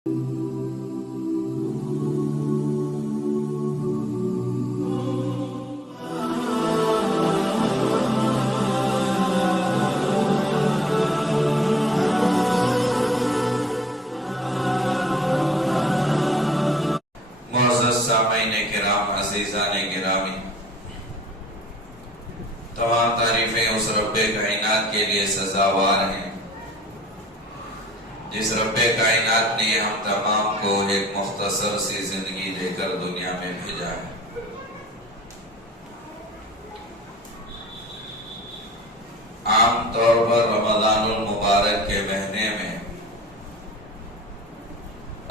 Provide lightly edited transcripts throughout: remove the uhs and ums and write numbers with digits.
سامعین کرام، عزیزان گرامی، تمام تعریفیں اس رب کائنات کے لیے سزاوار ہیں جس رب کائنات نے ہم تمام کو ایک مختصر سی زندگی دے کر دنیا میں بھیجا ہے۔ عام طور پر رمضان المبارک کے مہینے میں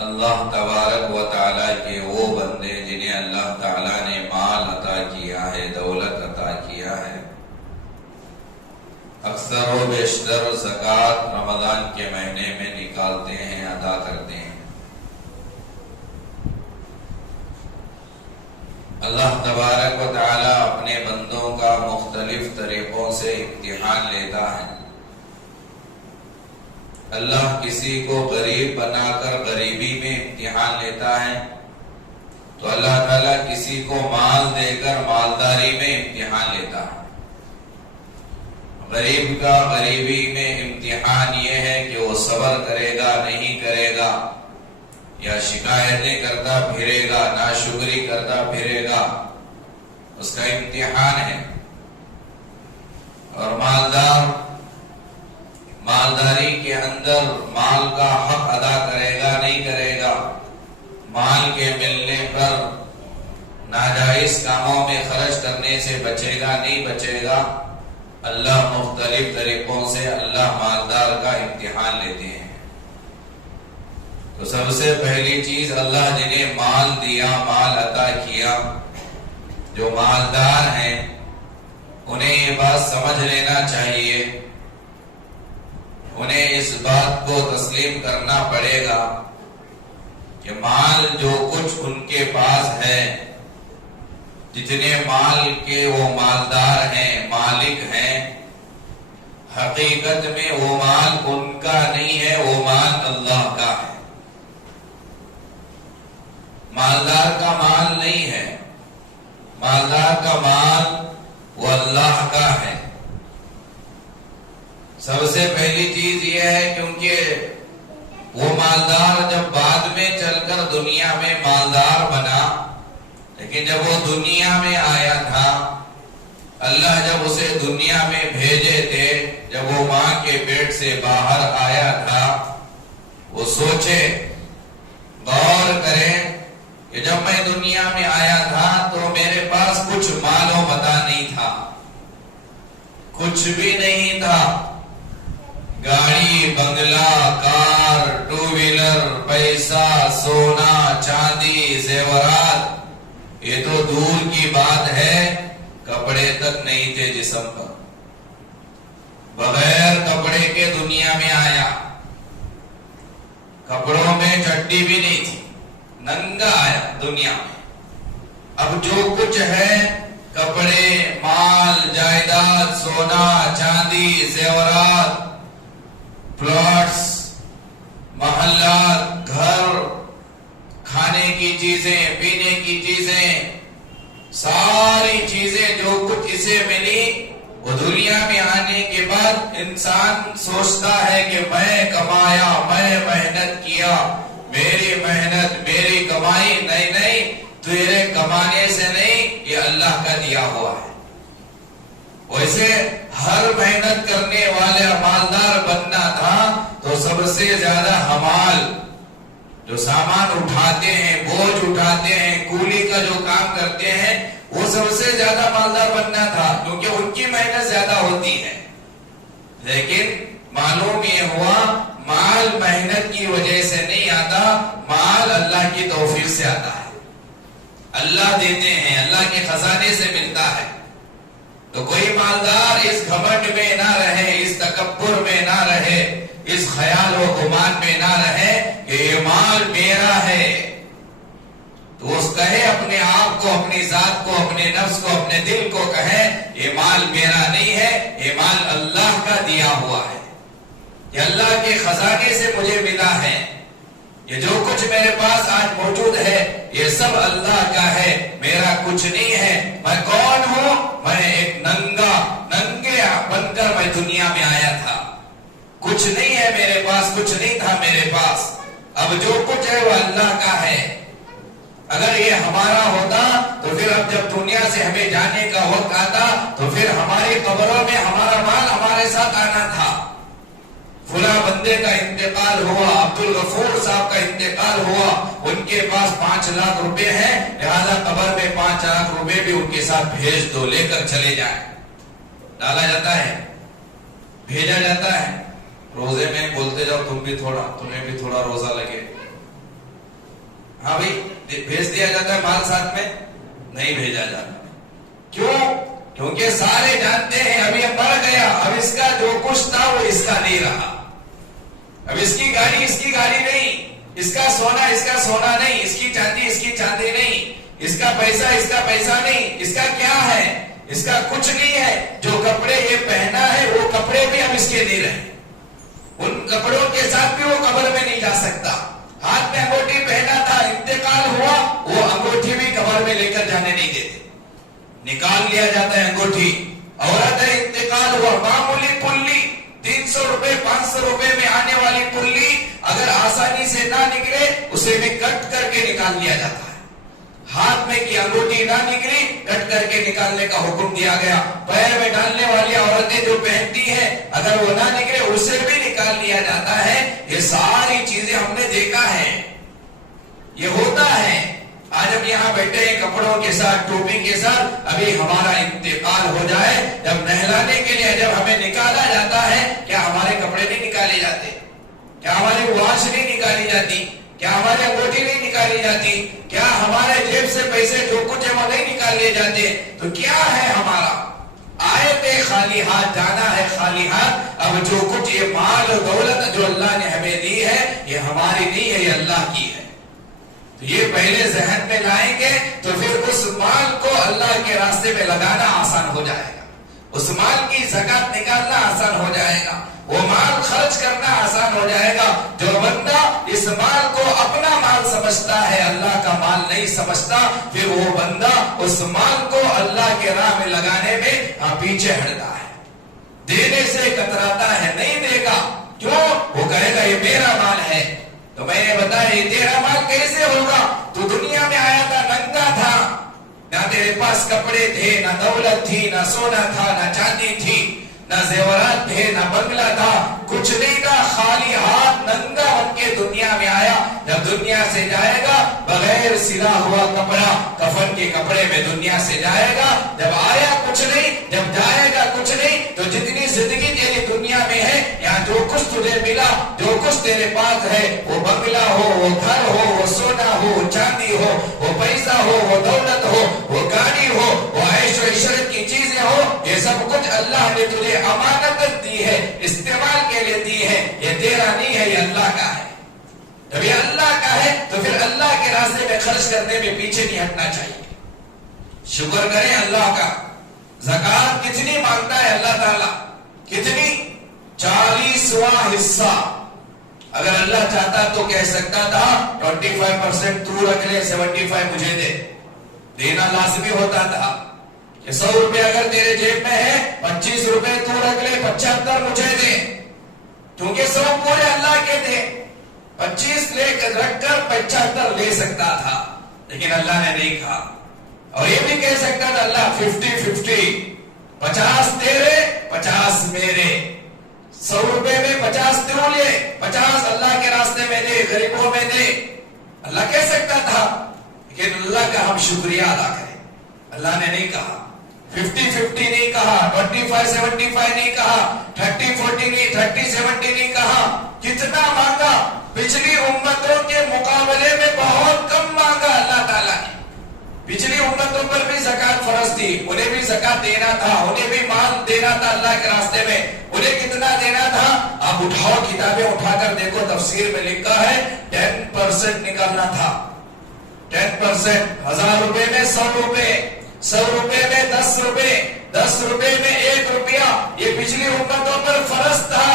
اللہ تبارک و تعالیٰ کے وہ بندے جنہیں اللہ تعالیٰ نے مال عطا کیا ہے، دولت عطا کیا ہے، اکثر و بیشتر زکوٰۃ رمضان کے مہینے میں نکالتے ہیں، ادا کرتے ہیں۔ اللہ تبارک و تعالیٰ اپنے بندوں کا مختلف طریقوں سے امتحان لیتا ہے۔ اللہ کسی کو غریب بنا کر غریبی میں امتحان لیتا ہے تو اللہ تعالیٰ کسی کو مال دے کر مالداری میں امتحان لیتا ہے۔ غریب کا غریبی میں امتحان یہ ہے کہ وہ صبر کرے گا، نہیں کرے گا، یا شکایتیں کرتا پھرے گا، ناشکری کرتا پھرے گا، اس کا امتحان ہے۔ اور مالداری کے اندر مال کا حق ادا کرے گا، نہیں کرے گا، مال کے ملنے پر ناجائز کاموں میں خرچ کرنے سے بچے گا، نہیں بچے گا، اللہ مختلف طریقوں سے اللہ مالدار کا امتحان لیتے ہیں۔ تو سب سے پہلی چیز، اللہ جنہیں مال دیا، مال عطا کیا، جو مالدار ہیں انہیں یہ بات سمجھ لینا چاہیے، انہیں اس بات کو تسلیم کرنا پڑے گا کہ مال جو کچھ ان کے پاس ہے، جتنے مال کے وہ مالدار ہیں، مالک ہیں، حقیقت میں وہ مال ان کا نہیں ہے، وہ مال اللہ کا ہے۔ مالدار کا مال نہیں ہے، مالدار کا مال وہ اللہ کا ہے۔ سب سے پہلی چیز یہ ہے، کیونکہ وہ مالدار جب بعد میں چل کر دنیا میں مالدار بنا، لیکن جب وہ دنیا میں آیا تھا، اللہ جب اسے دنیا میں بھیجے تھے، جب وہ ماں کے پیٹ سے باہر آیا تھا، وہ سوچے، غور کرے کہ جب میں دنیا میں آیا تھا تو میرے پاس کچھ مال و متاع نہیں تھا، کچھ بھی نہیں تھا۔ گاڑی، بنگلہ، کار، ٹو ویلر، پیسہ، سونا، چاندی، زیورات، یہ تو دور کی بات ہے، کپڑے تک نہیں تھے جسم پر۔ بغیر کپڑے کے دنیا میں آیا، کپڑوں میں چڈی بھی نہیں تھی، ننگا آیا دنیا میں۔ اب جو کچھ ہے، کپڑے، مال، جائیداد، سونا، چاندی، زیورات، پلاٹس، محلات، گھر، کھانے کی چیزیں، پینے کی چیزیں، ساری چیزیں جو کچھ اسے ملی، وہ دنیا میں آنے کے بعد انسان سوچتا ہے کہ میں کمایا، میں محنت کیا، میری محنت، میری کمائی، نہیں، تیرے کمانے سے نہیں، یہ اللہ کا دیا ہوا ہے۔ ویسے ہر محنت کرنے والے مالدار بننا تھا تو سب سے زیادہ حمال، جو سامان اٹھاتے ہیں، بوجھ اٹھاتے ہیں، کولی کا جو کام کرتے ہیں، وہ سب سے زیادہ مالدار بننا تھا، کیونکہ ان کی محنت زیادہ ہوتی ہے۔ لیکن معلوم یہ ہوا، مال محنت کی وجہ سے نہیں آتا، مال اللہ کی توفیق سے آتا ہے۔ اللہ دیتے ہیں، اللہ کے خزانے سے ملتا ہے۔ تو کوئی مالدار اس گھمنڈ میں نہ رہے، اس تکبر میں نہ رہے، اس خیال و گمان میں نہ رہے کہ یہ مال میرا ہے، تو اس کہے اپنے آپ کو، اپنی ذات کو، اپنے نفس کو، اپنے دل کو کہے یہ مال میرا نہیں ہے، یہ مال اللہ کا دیا ہوا ہے، یہ اللہ کے خزانے سے مجھے ملا ہے، یہ جو کچھ میرے پاس آج موجود ہے یہ سب اللہ کا ہے، میرا کچھ نہیں ہے۔ میں کون ہوں؟ میں ایک ننگے بن کر میں دنیا میں آیا تھا، کچھ نہیں ہے میرے پاس، کچھ نہیں تھا میرے پاس، اب جو کچھ ہے وہ اللہ کا ہے۔ اگر یہ ہمارا ہوتا تو پھر اب جب دنیا سے ہمیں جانے کا وقت آتا تو پھر ہماری قبروں میں ہمارا مال ہمارے ساتھ آنا تھا۔ فلاں بندے کا انتقال ہوا، عبدالغفور صاحب کا انتقال ہوا، ان کے پاس 5 لاکھ روپے ہیں، لہذا قبر میں 5 لاکھ روپے بھی ان کے ساتھ بھیج دو، لے کر چلے جائیں۔ ڈالا جاتا ہے، بھیجا جاتا ہے۔ روزے میں بولتے جاؤ تمہیں بھی تھوڑا روزہ لگے، ہاں بھائی بھیج دیا جاتا ہے، مال ساتھ میں نہیں بھیجا جاتا۔ کیوں؟ کیونکہ سارے جانتے ہیں اب یہ مر گیا، اب اس کا جو کچھ تھا وہ اس کا نہیں رہا، اب اس کی گاڑی نہیں، اس کا سونا نہیں، اس کی چاندی نہیں، اس کا پیسہ نہیں، اس کا کیا ہے؟ اس کا کچھ نہیں ہے۔ جو کپڑے یہ پہنا ہے وہ کپڑے بھی اب اس کے نہیں رہے، ان کپڑوں کے ساتھ بھی وہ قبر میں نہیں جا سکتا۔ ہاتھ میں انگوٹھی پہنا تھا، انتقال ہوا، وہ انگوٹھی بھی قبر میں لے کر جانے نہیں دیتے، نکال لیا جاتا ہے انگوٹھی۔ عورت ہے، انتقال ہوا، معمولی پلی 300 روپے 500 روپے میں آنے والی پلی اگر آسانی سے نہ نکلے اسے بھی کٹ کر کے نکال لیا جاتا ہے۔ ہاتھ میں کی انگوٹھی نہ نکلی، کٹ کر کے نکالنے کا حکم دیا گیا۔ پیر میں ڈالنے والی عورتیں جو پہنتی ہیں اگر وہ نہ نکلے اسے بھی نکال لیا جاتا ہے۔ یہ ساری چیزیں ہم نے دیکھا ہے، یہ ہوتا ہے۔ آج ہم یہاں بیٹھے ہیں کپڑوں کے ساتھ، ٹوپی کے ساتھ، ابھی ہمارا انتقال ہو جائے، جب نہلانے کے لیے جب ہمیں نکالا جاتا ہے، کیا ہمارے کپڑے نہیں نکالے جاتے؟ کیا ہماری واچ نہیں نکالی جاتی؟ کیا ہماری انگوٹھی نہیں نکالی جاتی؟ کیا ہمارے جیب سے پیسے جو کچھ ہے وہ نہیں نکال لیے جاتے؟ تو کیا ہے ہمارا؟ آئے تھے خالی ہاتھ، جانا ہے خالی ہاتھ۔ اب جو کچھ یہ مال و دولت جو اللہ نے ہمیں دی ہے یہ ہماری نہیں ہے، یہ اللہ کی ہے۔ تو یہ پہلے ذہن میں لائیں گے تو پھر اس مال کو اللہ کے راستے میں لگانا آسان ہو جائے گا، اس مال کی زکات نکالنا آسان ہو جائے گا، وہ مال خرچ کرنا آسان ہو جائے گا۔ جو بندہ اس مال کو اپنا مال سمجھتا ہے، اللہ کا مال نہیں سمجھتا، پھر وہ بندہ اس مال کو اللہ کے راہ میں لگانے میں پیچھے ہٹتا ہے، دینے سے کتراتا ہے، نہیں دے گا۔ کیوں؟ وہ کہے گا یہ میرا مال ہے۔ تو میں نے بتایا یہ تیرا مال کیسے ہوگا؟ تو دنیا میں آیا تھا، ننگا تھا، نہ تیرے پاس کپڑے تھے، نہ دولت تھی، نہ سونا تھا، نہ چاندی تھی، نہ زیورات تھے، نہ بنگلہ تھا، کچھ نہیں تھا، خالی ہاتھ ننگا بن کے دنیا میں آیا۔ جب دنیا سے جائے گا بغیر سلا ہوا کپڑا، کفن کے کپڑے میں دنیا سے جائے گا۔ جب آیا کچھ نہیں، جب جائے گا کچھ نہیں، تو جتنی زندگی تیری دنیا میں ہے، یہاں جو کچھ تجھے ملا، جو کچھ تیرے پاس ہے، وہ بنگلہ ہو، وہ گھر ہو، وہ سونا ہو، وہ چاندی ہو، وہ پیسہ ہو، وہ دولت ہو، وہ گاڑی ہو، وہ عیش و عشرت کی چیزیں ہو، یہ سب کچھ اللہ نے تجھے امانت دی ہے، استعمال کے لیے دی ہے، یہ تیرا نہیں ہے، یہ اللہ کا ہے۔ جب یہ اللہ کا ہے تو پھر اللہ کے راستے میں خرچ کرنے میں پیچھے نہیں ہٹنا چاہیے۔ شکر کریں اللہ کا۔ زکات کتنی مانگتا ہے اللہ تعالیٰ؟ کتنی؟ 40واں حصہ۔ اگر اللہ چاہتا تو کہہ سکتا تھا 25% تو رکھ لے، 75 مجھے دے، دینا لازمی ہوتا تھا کہ 100 روپے اگر تیرے جیب میں ہے، 25 روپے تو رکھ لے، 75 مجھے دے، کیونکہ 100 پورے اللہ کے تھے۔ 25 لے کر رکھ کر 75 لے سکتا تھا، لیکن اللہ نے نہیں کہا۔ اور یہ بھی کہہ سکتا تھا اللہ 50-50، 50 تیرے 50 میرے، 100 روپے میں 50 تو لے، 50 اللہ کے راستے میں دے، غریبوں میں دے، اللہ کہہ سکتا تھا، لیکن اللہ کا ہم شکریہ ادا کریں۔ اللہ نے نہیں کہا، 50-50 نہیں کہا، 25-75 نہیں کہا، 30-40 نہیں، 30-70 نہیں کہا۔ کتنا مانگا؟ پچھلی امتوں کے مقابلے میں بہت کم مانگا اللہ تعالیٰ نے۔ پچھلی امتوں پر بھی زکات فرض تھی، انہیں بھی زکات دینا تھا، انہیں بھی مال دینا تھا اللہ کے راستے میں۔ انہیں کتنا دینا تھا؟ آپ اٹھاؤ کتابیں اٹھا کر دیکھو، تفسیر میں لکھا ہے 10% نکالنا تھا۔ 10%، 1000 روپے میں 100 روپے، 100 روپے میں 10 روپے، 10 روپے میں 1 روپیہ، یہ پچھلی امتوں پر فرض تھا۔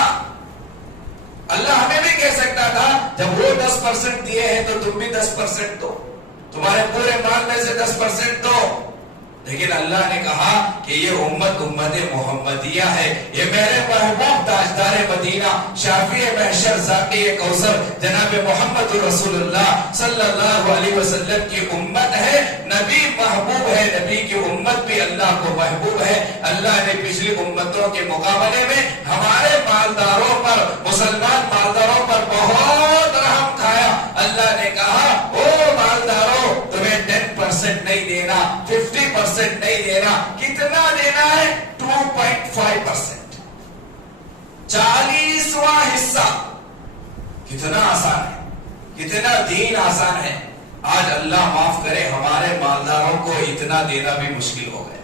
اللہ ہمیں بھی کہہ سکتا تھا جب وہ 10% دیے ہیں تو تم بھی 10% دو، تمہارے پورے مال میں سے 10% دو، لیکن اللہ نے کہا کہ یہ امت محمدیہ ہے، یہ میرے محبوب تاجدار مدینہ شافی محشر ساقی کوثر جناب محمد رسول اللہ صلی اللہ علیہ وسلم کی امت ہے، نبی محبوب ہے، نبی کی امت بھی اللہ کو محبوب ہے۔ اللہ نے پچھلی امتوں کے مقابلے میں ہمارے مالداروں پر، مسلمان مالداروں پر بہت رحم کھایا۔ اللہ نے کہا او مالداروں، تمہیں 10% نہیں دینا، 50% نہیں دینا، کتنا دینا ہے؟ 2.5%، 40واں حصہ۔ کتنا آسان ہے، کتنا دین آسان ہے۔ آج اللہ معاف کرے ہمارے مالداروں کو اتنا دینا بھی مشکل ہو گیا،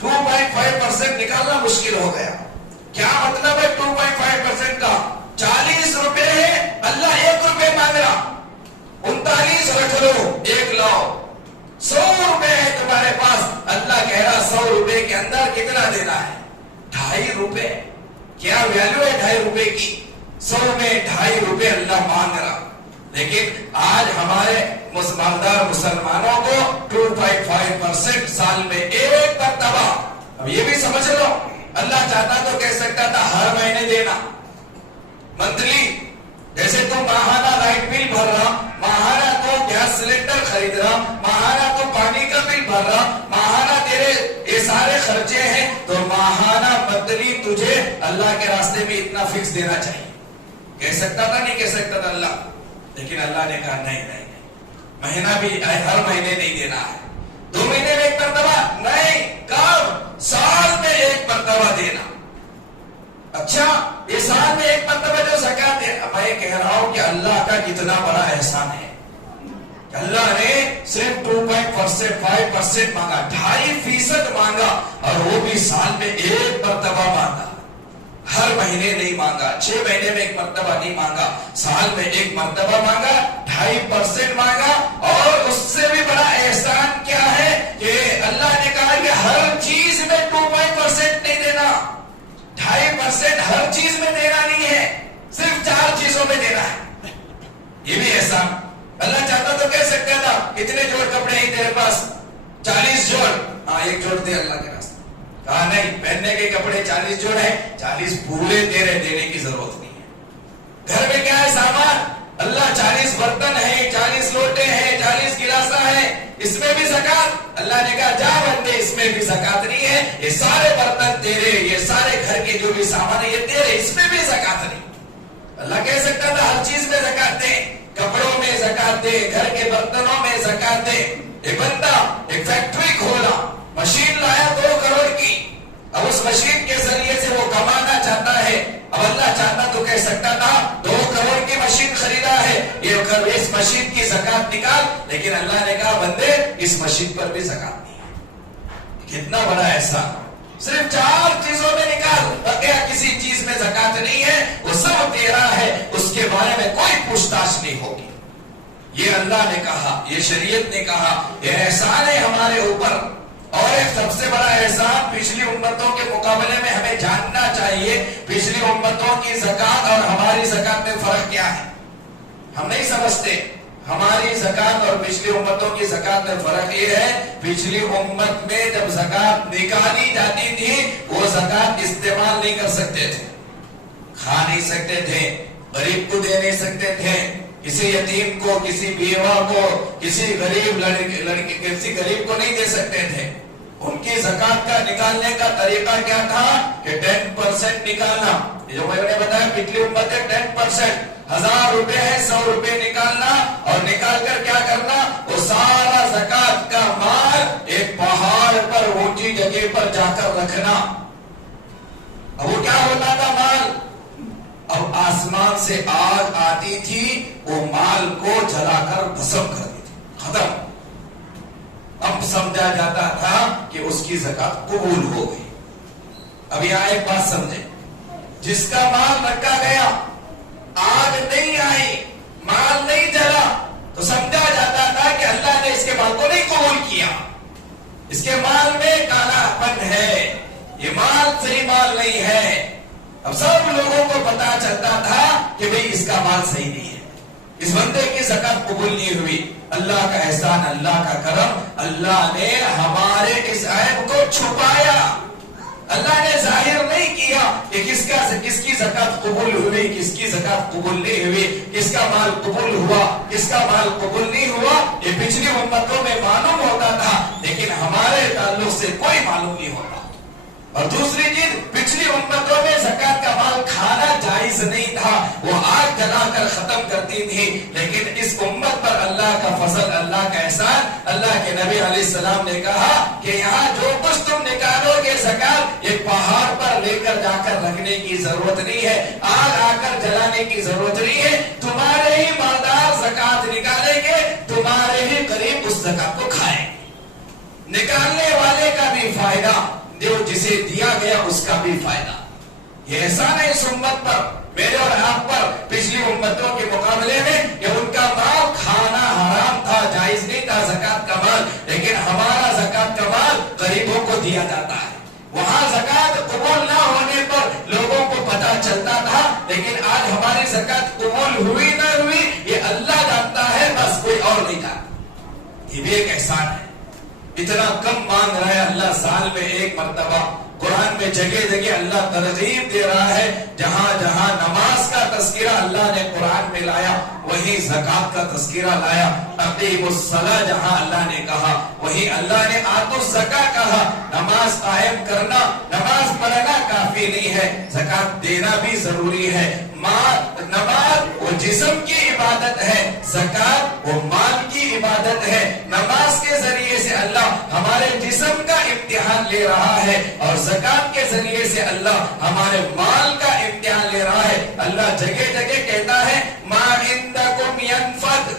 2.5% نکالنا مشکل ہو گیا۔ کیا مطلب ہے 2.5% کا؟ 40 روپے ہے، اللہ 1 روپے مانگ رہا، 39 رکھ لو، 1 لاؤ۔ 100 روپے ہے تمہارے پاس، اللہ کہہ رہا 100 روپے کے اندر کتنا دینا ہے؟ 2.5 روپے۔ کیا ویلیو ہے 2.5 روپے کی؟ 100 میں 2.5 روپے اللہ مانگ رہا۔ لیکن آج ہمارے مالدار مسلمانوں کو 2.5% سال میں 1 مرتبہ۔ اب یہ بھی سمجھ لو، اللہ چاہتا تو کہہ سکتا تھا ہر مہینے دینا، منتھلی، جیسے تم ماہانہ لائٹ بل بھر رہا، ماہانہ تو گیس سلنڈر خرید رہا، ماہانہ تو پانی کا بل بھر رہا، ماہانہ تیرے یہ سارے خرچے ہیں، تو ماہانہ منتھلی تجھے اللہ کے راستے میں اتنا فکس دینا چاہیے۔ کہہ سکتا تھا نہیں کہہ سکتا تھا اللہ؟ لیکن اللہ نے کہا نہیں نہیں نہیں، مہینہ بھی ہر مہینے نہیں دینا ہے، 2 مہینے میں 1 مرتبہ نہیں، کب؟ سال میں 1 مرتبہ دینا۔ اچھا، یہ سال میں 1 مرتبہ جو زکات ہے، میں کہہ رہا ہوں کہ اللہ کا کتنا بڑا احسان ہے کہ اللہ نے صرف 2.5% مانگا، 2.5% مانگا، اور وہ بھی سال میں 1 مرتبہ مانگا، ہر مہینے نہیں مانگا، 6 مہینے میں 1 مرتبہ نہیں مانگا، سال میں 1 مرتبہ مانگا، 2.5% مانگا۔ اور اس سے بھی بڑا احسان کیا ہے کہ اللہ نے کہا کہ ہر چیز میں 2.5% نہیں دینا، 2.5% ہر چیز میں دینا نہیں ہے، صرف 4 چیزوں میں دینا ہے۔ یہ بھی احسان۔ اللہ چاہتا تو کہہ سکتا تھا کتنے جوڑ کپڑے ہیں تیرے پاس؟ 40 جوڑ، ہاں 1 جوڑ دے اللہ کے راستے۔ کہا نہیں، پہننے کے کپڑے 40 جوڑ ہیں، 40 پورے تیرے دینے کی ضرورت نہیں ہے۔ گھر میں کیا ہے سامان؟ اللہ 40 برتن ہیں، 40 لوٹے ہیں، 40 گلاسا ہیں، اس میں بھی زکات۔ اللہ نے کہا جا بندے، اس میں بھی زکات نہیں ہے، یہ سارے برتن تیرے، یہ سارے گھر کے جو بھی سامان ہے یہ تیرے، اس میں بھی زکات نہیں۔ اللہ کہہ سکتا تھا ہر چیز میں زکات دے، کپڑوں میں زکات دے، گھر کے برتنوں میں زکات دے۔ ایک بندہ ایک فیکٹری کھولا، مشین لایا 2 کروڑ کی، اب اس مشین کے ذریعے سے وہ کمانا چاہتا ہے۔ اب اللہ چاہتا تو کہہ سکتا تھا 2 کروڑ کی مشین خریدا ہے، اس مشین کی زکات نکال، لیکن اللہ نے کہا بندے اس مشین پر بھی زکات نہیں ہے۔ کتنا بڑا احسان، صرف 4 چیزوں میں نکال، بقیہ کسی چیز میں زکات نہیں ہے، وہ سب تیرا ہے، اس کے بارے میں کوئی پوچھ تاچھ نہیں ہوگی۔ یہ اللہ نے کہا، یہ شریعت نے کہا، یہ احسان ہے ہمارے اوپر۔ اور ایک سب سے بڑا احسان پچھلی امتوں کے مقابلے میں ہمیں جاننا چاہیے پچھلی امتوں کی زکات اور ہماری زکات میں فرق کیا ہے۔ ہم نہیں سمجھتے ہماری زکات اور پچھلی امتوں کی زکات میں فرق یہ ہے، پچھلی امت میں جب زکات نکالی جاتی تھی وہ زکات استعمال نہیں کر سکتے تھے، کھا نہیں سکتے تھے، غریب کو دے نہیں سکتے تھے، کسی یتیم کو، کسی بیوہ کو، کسی غریب لڑکی کسی غریب کو نہیں دے سکتے تھے۔ ان کی زکات کا نکالنے کا طریقہ کیا تھا کہ 10% نکالنا، جو میں نے بتایا پچھلی امت ہے 10%، 1000 روپے ہے 100 روپے نکالنا، اور نکال کر کیا کرنا، وہ سارا زکات کا مال ایک پہاڑ پر اونچی جگہ پر جا کر رکھنا۔ اب وہ کیا ہوتا تھا مال؟ اب آسمان سے آگ آتی تھی، وہ مال کو جلا کر بھسم کر دیتی، ختم۔ اب سمجھا جاتا تھا کہ اس کی زکات قبول ہو گئی۔ اب یہاں ایک بات سمجھے، جس کا مال رکھا گیا، آگ نہیں آئی، مال نہیں جلا، تو سمجھا جاتا تھا کہ اللہ نے اس کے مال کو نہیں قبول کیا، اس کے مال میں کالا پن ہے، یہ مال صحیح مال نہیں ہے۔ اب سب لوگوں کو پتا چلتا تھا کہ بھئی اس کا مال صحیح نہیں ہے، اس بندے کی زکات قبول نہیں ہوئی. اللہ کا احسان، اللہ کا کرم، اللہ نے ہمارے اس عیب کو چھپایا. اللہ نے ظاہر نہیں کیا کہ کس کی زکات قبول ہوئی، کس کی زکات قبول نہیں ہوئی، کس کا مال قبول ہوا، کس کا مال قبول نہیں ہوا. یہ پچھلی امتوں میں معلوم ہوتا تھا، لیکن ہمارے تعلق سے کوئی معلوم نہیں ہوتا. اور دوسری چیز، پچھلی امتوں میں زکات کا مال کھانا جائز نہیں تھا، وہ آگ جلا کر ختم کرتی تھی. لیکن اس امت پر اللہ کا فضل، اللہ کا احسان، اللہ کے نبی علیہ السلام نے کہا کہ یہاں جو کچھ تم نکالو گے زکات، یہ پہاڑ پر لے کر جا کر رکھنے کی ضرورت نہیں ہے، آگ آ کر جلانے کی ضرورت نہیں ہے. تمہارے ہی مالدار زکات نکالیں گے، تمہارے ہی قریب اس زکات کو کھائیں گے. نکالنے والے کا بھی فائدہ، جو جسے دیا گیا اس کا بھی فائدہ. یہ احسان ہے اس امت پر، میرے اور آپ پر، پچھلی امتوں کے مقابلے میں کہ ان کا مال کھانا حرام تھا، جائز نہیں تھا زکات کا مال، لیکن ہمارا زکات کا مال غریبوں کو دیا جاتا ہے. وہاں زکات قبول نہ ہونے پر لوگوں کو پتا چلتا تھا، لیکن آج ہماری زکات قبول ہوئی نہ ہوئی یہ اللہ جانتا ہے، بس کوئی اور نہیں جانتا. یہ بھی ایک احسان ہے. اتنا کم مانگ رہا ہے اللہ، سال میں ایک مرتبہ. قرآن میں جگہ جگہ اللہ ترغیب دے رہا ہے. جہاں جہاں نماز کا تذکرہ اللہ نے قرآن میں لایا، وہی زکات کا تذکرہ لایا. اقیموا الصلاۃ جہاں اللہ نے کہا، وہی اللہ نے آتوا الزکاۃ کہا. نماز قائم کرنا، نماز پڑھنا کافی نہیں ہے، زکات دینا بھی ضروری ہے. نماز وہ جسم کی عبادت ہے، زکات وہ مال کی عبادت ہے. نماز کے ذریعے سے اللہ ہمارے جسم کا امتحان لے رہا ہے، اور زکات کے ذریعے سے اللہ ہمارے مال کا امتحان لے رہا ہے. اللہ جگہ جگہ کہتا ہے ما عندکم ينفد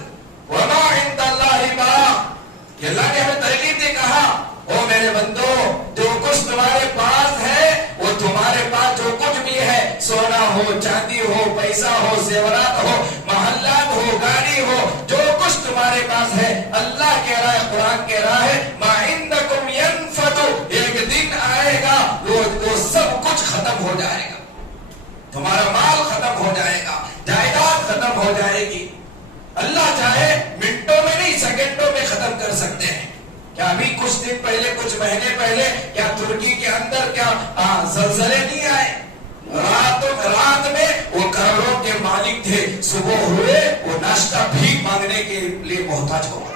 وما عند اللہ باق. اللہ نے ہمیں ترغیب دے کہا، او میرے بندو، جو کچھ تمہارے پاس ہے وہ تمہارے پاس جو کچھ بھی ہے، سونا ہو، چاندی ہو، پیسہ ہو، زیورات ہو، محلات ہو، گاڑی ہو، جو کچھ تمہارے پاس ہے، اللہ کہہ رہا ہے، قرآن کہہ رہا ہے ما عندکم ينفد. ایک دن آئے گا وہ سب کچھ ختم ہو جائے گا، تمہارا مال ختم ہو جائے گا، جائیداد ختم ہو جائے گی. اللہ چاہے منٹوں میں نہیں، سیکنڈوں میں ختم کر سکتے ہیں. کیا ابھی کچھ دن پہلے، کچھ مہینے پہلے کیا ترکی کے اندر کیا زلزلے نہیں آئے؟ رات میں وہ کروڑوں کے مالک تھے، صبح ہوئے وہ ناشتہ بھی مانگنے کے لیے محتاج ہو گئے.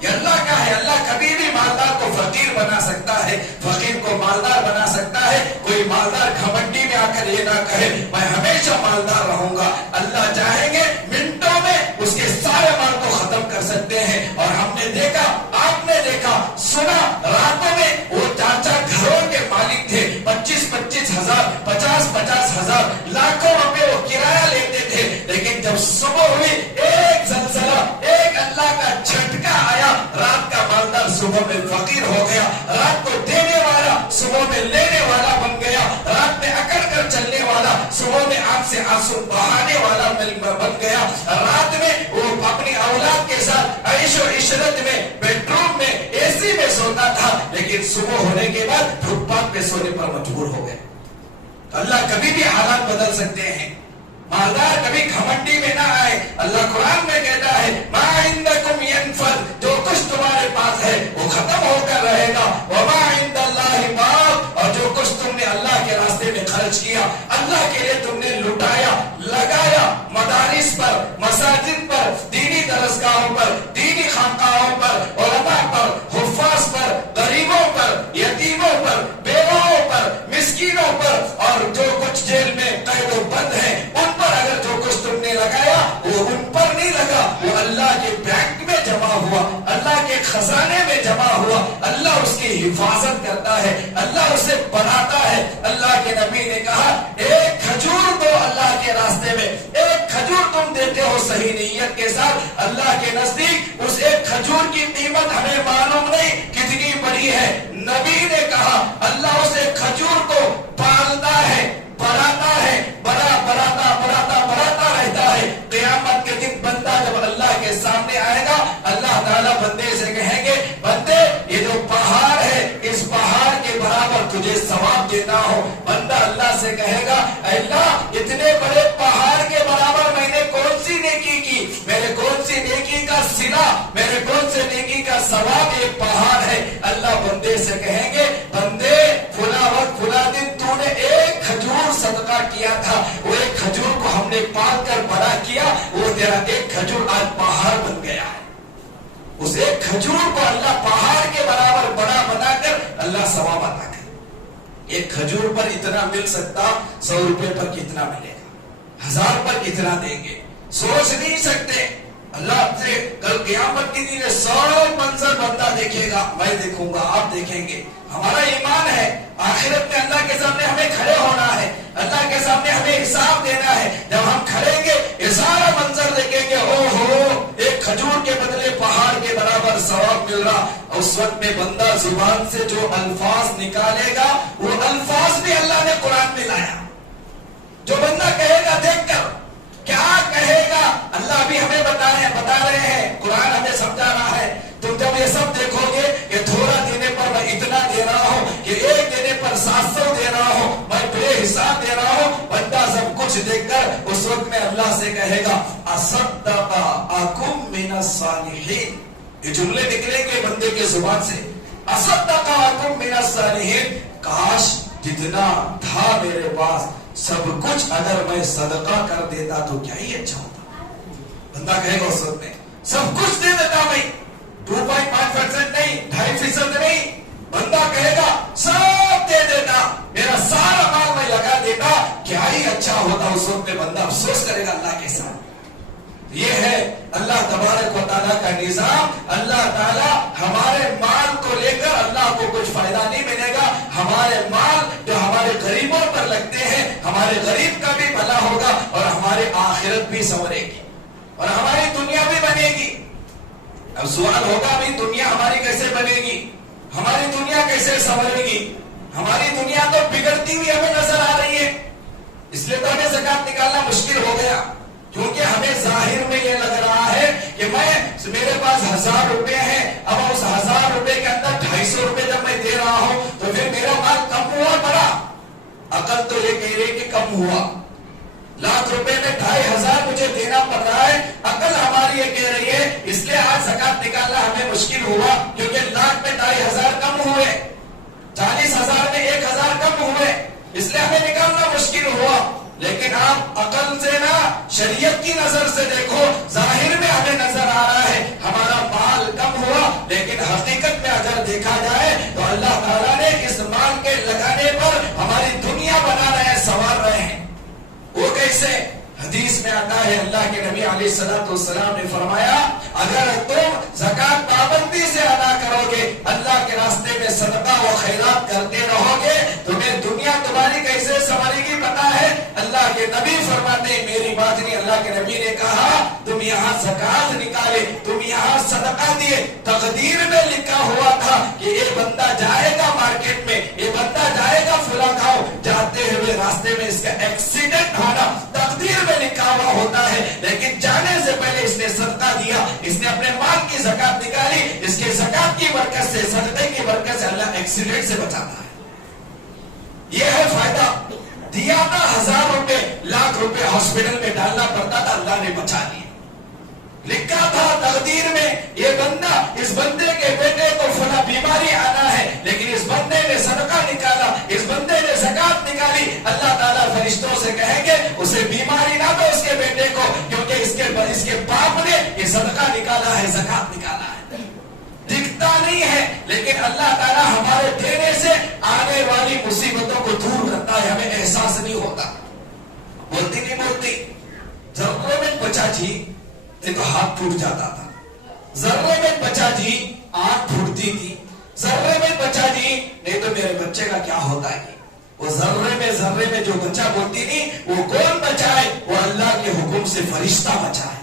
یہ اللہ کا ہے. اللہ کبھی بھی مالدار کو فقیر بنا سکتا ہے، فقیر کو مالدار بنا سکتا ہے. کوئی مالدار گھمنڈی میں آ کر یہ نہ کہے میں ہمیشہ مالدار رہوں گا. اللہ چاہیں گے منٹوں میں اس کے سارے مال کو ختم کر سکتے ہیں. اور ہم نے دیکھا، آپ نے دیکھا، سنا، راتوں میں وہ 4 گھروں کے مالک تھے، 25 ہزار، 50 ہزار، لاکھوں روپے وہ کرایہ لیتے تھے. لیکن جب صبح ہوئی، ایک زلزلہ، ایک اللہ کا جھٹکا آیا، رات کا مالدار صبح میں فقیر ہو گیا، رات کو دینے والا صبح میں لینے والا بن گیا، رات میں اکڑ کر چلنے والا صبح میں آنکھ سے آنسو بہانے والا بن گیا. رات میں وہ اپنی اولاد کے ساتھ عیش و عشرت میں، بیڈ روم میں، اے سی میں سوتا تھا، لیکن صبح ہونے کے بعد فٹ پاتھ پہ سونے پر مجبور ہو گئے. اللہ کبھی بھی حالات بدل سکتے ہیں. مالدار کبھی گھمنڈی میں نہ آئے. اللہ قرآن میں کہتا ہے ما عندکم ينفد، جو کچھ تمہارے پاس ہے وہ ختم ہو کر رہے گا. وما عند اللہ باق، اور جو کچھ تم نے اللہ کے راستے میں خرچ کیا، اللہ کے لیے تم نے لٹایا، لگایا، مدارس پر، مساجد پر، دینی درسگاہوں پر، دینی خانقاہوں پر، علماء پر، حفاظ پر، غریبوں پر، یتیموں پر، بیواؤں پر، مسکینوں پر، اور جو کچھ جیل میں قید و بند ہیں ان پر اگر جو کچھ تم نے لگایا وہ ان پر نہیں لگا، وہ اللہ کے بینک میں جمع ہوا، اللہ کے خزانے میں جمع ہوا. اللہ اس کی حفاظت کرتا ہے، اللہ اسے بناتا ہے. اللہ کے نبی نے کہا ایک کھجور دو اللہ کے راستے میں، ایک کھجور تم دیتے ہو صحیح نیت کے ساتھ، اللہ کے نزدیک اس ایک کھجور کی قیمت ہمیں معلوم نہیں کتنی بڑی ہے. نبی نے کہا اللہ اس ایک کھجور کو پالتا ہے، بڑھاتا ہے، بڑھاتا رہتا ہے. قیامت کے دن بندہ جب اللہ کے سامنے آئے گا، اللہ تعالیٰ بندے سے کہیں گے بندے یہ جو پہاڑ ہے اس پہاڑ کے برابر تجھے ثواب دیتا ہوں. بندہ اللہ سے کہے گا اے ثواب ایک پہاڑ ہے. اللہ بندے سے کہیں گے بندے فلاں وقت فلاں دن تو نے ایک کھجور صدقہ کیا تھا, وہ ایک کھجور کو ہم نے پال کر بڑا کیا, وہ تیرا ایک کھجور آج پہاڑ بن گیا ہے. اس ایک کھجور کو اللہ پہاڑ کے برابر بڑا بنا کر اللہ ثواب عطا کرے. ایک کھجور پر اتنا مل سکتا, 100 روپے پر کتنا ملے گا, 1000 پر کتنا دیں گے, سوچ نہیں سکتے. اللہ سے کل قیامت کے دن 100 منظر بندہ دیکھے گا, میں دیکھوں گا, آپ دیکھیں گے. ہمارا ایمان ہے آخرت میں اللہ کے سامنے ہمیں کھڑے ہونا ہے, اللہ کے سامنے ہمیں حساب دینا ہے. جب ہم کھڑیں گے یہ سارا منظر دیکھیں گے, او ہو ایک کھجور کے بدلے پہاڑ کے برابر ثواب مل رہا. اس وقت میں بندہ زبان سے جو الفاظ نکالے گا وہ الفاظ بھی اللہ نے قرآن میں لایا. جو بندہ کہے گا دیکھ کر کیا کہے گا, اللہ بھی ہمیں بتا رہے ہیں, قرآن ہمیں سمجھا رہا ہے. تم جب یہ سب دیکھو گے کہ تھوڑا دینے پر میں اتنا دے رہا ہوں, کہ ایک دینے پر 700 دے رہا ہوں, میں بے حساب دے رہا ہوں, بندہ سب کچھ دیکھ کر اس وقت میں اللہ سے کہے گا اصدق اکم من الصالحین. یہ جملے نکلیں گے بندے کے زبان سے, اصدق اکم من الصالحین, کاش جتنا تھا میرے پاس سب کچھ اگر میں صدقہ کر دیتا تو کیا ہی اچھا ہوتا. بندہ کہے گا اس وقت میں سب کچھ دے دیتا, میں 2.5% نہیں, 2.5% نہیں, بندہ کہے گا سب دے دیتا, میرا سارا مال میں لگا دیتا, کیا ہی اچھا ہوتا. اس وقت میں بندہ افسوس کرے گا اللہ کے ساتھ. یہ ہے اللہ تبارک و تعالیٰ کا نظام. اللہ تعالیٰ ہمارے مال کو لے کر اللہ کو کچھ فائدہ نہیں ملے گا. ہمارے مال جو ہمارے غریبوں پر لگتے ہیں, ہمارے غریب کا بھی بھلا ہوگا اور ہماری آخرت بھی سنورے گی اور ہماری دنیا بھی بنے گی. اب سوال ہوگا بھی دنیا ہماری کیسے بنے گی, ہماری دنیا کیسے سنورے گی. ہماری دنیا تو بگڑتی ہوئی ہمیں نظر آ رہی ہے, اس لیے تو ہمیں زکات نکالنا مشکل ہو گیا. کیونکہ ہمیں ظاہر میں یہ لگ رہا ہے کہ میرے پاس 1000 روپے ہیں, اب اس 1000 روپے کے اندر 250 روپے جب میں دے رہا ہوں تو پھر میرا مال کم ہوا بڑا. عقل تو یہ کہہ رہی کہ کم ہوا. لاکھ روپے میں 2500 مجھے دینا پڑ رہا ہے, عقل ہماری یہ کہہ رہی ہے اس لیے آج زکات نکالنا ہمیں مشکل ہوا, کیونکہ لاکھ میں 2500 کم ہوئے, 40,000 میں 1000 کم ہوئے, اس لیے ہمیں نکالنا مشکل ہوا. لیکن آپ عقل سے نہ شریعت کی نظر سے دیکھو, ظاہر میں ہمیں نظر آ رہا ہے ہمارا مال کم ہوا, لیکن حقیقت میں اگر دیکھا جائے تو اللہ تعالیٰ نے اس مال کے لگانے پر ہماری دنیا بنا رہے ہیں, سنوار رہے ہیں. وہ کیسے؟ حدیث میں آتا ہے اللہ کے نبی علیہ الصلوۃ والسلام نے فرمایا اگر تم زکات پابندی سے ادا کرو گے, اللہ کے راستے میں صدقہ و خیرات کرتے رہو گے, تمہیں دنیا تمہاری کیسے سنورے گی پتا ہے. اللہ کے نبی فرماتے ہیں, میری بات نہیں, اللہ کے نبی نے کہا تم یہاں زکات نکالے, تم یہاں صدقہ دیے, تقدیر میں لکھا ہوا تھا کہ یہ بندہ جائے گا مارکیٹ میں, یہ بندہ جائے گا فلاں گاؤں, جاتے ہوئے راستے میں اس کا ایکسیڈنٹ ہونا تقدیر میں لکھا ہوا ہوتا ہے, لیکن جانے سے پہلے اس نے صدقہ دیا, اس نے اپنے مال کی زکات نکالی, اس کے زکات کی برکت سے, صدقے کی برکت سے اللہ ایکسیڈنٹ سے بچاتا ہے. یہ ہے فائدہ. دیا تھا 1000 روپے, لاکھ روپے ہاسپٹل میں ڈالنا پڑتا تھا, اللہ نے بچا لیا. لکھا تھا تقدیر میں یہ بندہ, اس بندے کے بیٹے کو فلاں بیماری آنا ہے, لیکن اس بندے نے صدقہ نکالا, اس بندے نے زکات نکالی, اللہ تعالیٰ فرشتوں سے کہیں گے اسے بیماری نہ دو اس کے بیٹے کو, کیونکہ اس کے باپ نے یہ صدقہ نکالا ہے, زکات نکالا ہے. دکھتا نہیں ہے لیکن اللہ تعالیٰ ہمارے دینے سے آنے والی مصیبتوں کو دور کرتا ہے, ہمیں احساس نہیں ہوتا. بولتی نہیں بولتی, ذرے میں بچا جی نہیں تو ہاتھ ٹوٹ جاتا تھا, ذرے میں بچا جی آنکھ پھوٹتی تھی, ذرے میں بچا جی نہیں تو میرے بچے کا کیا ہوتا ہے. وہ ذرے میں جو بچہ بولتی نہیں, وہ کون بچائے, وہ اللہ کے حکم سے فرشتہ بچائے.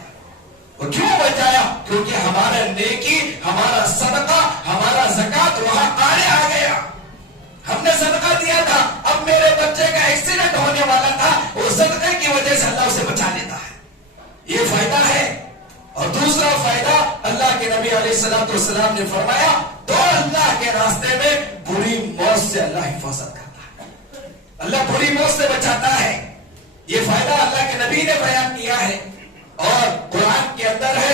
وہ کیوں بچایا؟ کیونکہ ہمارا نیکی, ہمارا صدقہ, ہمارا زکات وہاں آ گیا. ہم نے صدقہ دیا تھا, اب میرے بچے کا ایکسیڈنٹ ہونے والا تھا, وہ صدقے کی وجہ سے اللہ اسے بچا لیتا ہے. یہ فائدہ ہے. اور دوسرا فائدہ اللہ کے نبی علیہ الصلوۃ والسلام نے فرمایا تو اللہ کے راستے میں بری موت سے اللہ حفاظت کرتا ہے, اللہ بری موت سے بچاتا ہے. یہ فائدہ اللہ کے نبی نے بیان کیا ہے اور قرآن کے اندر ہے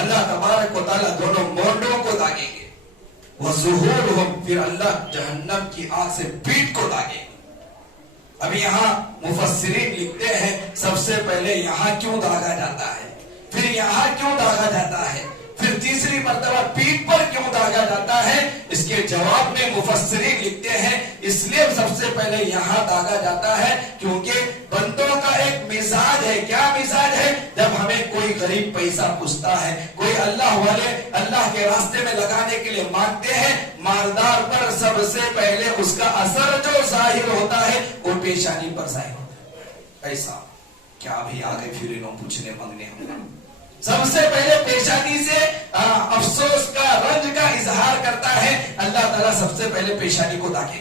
اللہ تبارک و تعالیٰ دونوں مونڈوں کو داغیں گے. وَظُهُورُهُمْ پھر اللہ جہنم کی آگ سے پیٹ کو داغیں گے. اب یہاں مفسرین لکھتے ہیں سب سے پہلے یہاں کیوں داغا جاتا ہے, پھر یہاں کیوں داغا جاتا ہے, پھر تیسری مرتبہ پیٹ پر کیوں داغا جاتا ہے. اس کے جواب میں مفسرین لکھتے ہیں اس لیے سب سے پہلے یہاں داغا جاتا ہے کیونکہ بندوں کا ایک مزاج ہے. کیا مزاج ہے؟ جب ہمیں کوئی غریب پیسہ پوچھتا ہے, کوئی اللہ والے اللہ کے راستے میں لگانے کے لیے مانگتے ہیں, مالدار پر سب سے پہلے اس کا اثر جو ظاہر ہوتا ہے وہ پیشانی پر ظاہر ہوتا ہے. پیسہ کیا بھی آگے پھر انہوں پوچھنے مانگنے ہم سب سے پہلے پیشانی سے افسوس کا رنج کا اظہار کرتا ہے. اللہ تعالیٰ سب سے پہلے پیشانی کو داغے,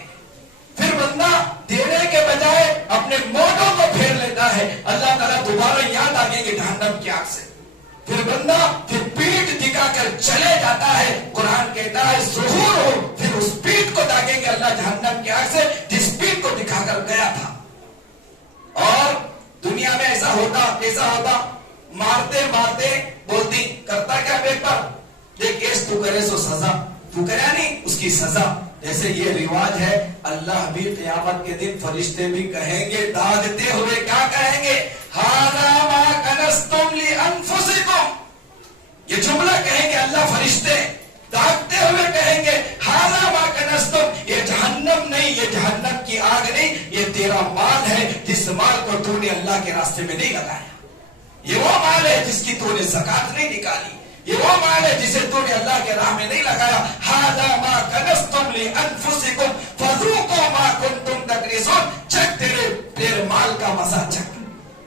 پھر بندہ دینے کے بجائے اپنے مونڈوں کو پھیر لیتا ہے. اللہ تعالیٰ دوبارہ یاد داغیں گے جہنم کی آگ سے. پھر بندہ پھر پیٹ دکھا کر چلے جاتا ہے. قرآن کہتا ہے ظہور ہو, پھر اس پیٹ کو داغیں گے اللہ جہنم کی آگ سے جس پیٹ کو دکھا کر گیا تھا. اور دنیا میں ایسا ہوتا مارتے مارتے بولتی کرتا کیا پیپر, یہ کیس تو کرے سو سزا, تو کریا نہیں اس کی سزا. جیسے یہ رواج ہے, اللہ بھی قیامت کے دن فرشتے بھی کہیں گے داغتے ہوئے, کیا کہیں گے؟ ہَذَا مَا كَنَزْتُمْ لِأَنفُسِكُمْ. یہ جملہ کہیں گے اللہ فرشتے داغتے ہوئے کہیں گے ہَذَا مَا كَنَزْتُمْ. یہ جہنم نہیں, یہ جہنم کی آگ نہیں, یہ تیرا مال ہے جس مال کو تو نے اللہ کے راستے میں نہیں لگایا. یہ وہ مال ہے جس کی تو نے زکات نہیں نکالی, یہ وہ مال ہے جسے تو نے اللہ کے راہ میں نہیں لگایا. ہَذَا مَا كَنَزْتُمْ لِأَنفُسِكُمْ فَذُوقُوا مَا كُنْتُمْ تَكْنِزُونَ. چک تیرے مال کا مزہ چک,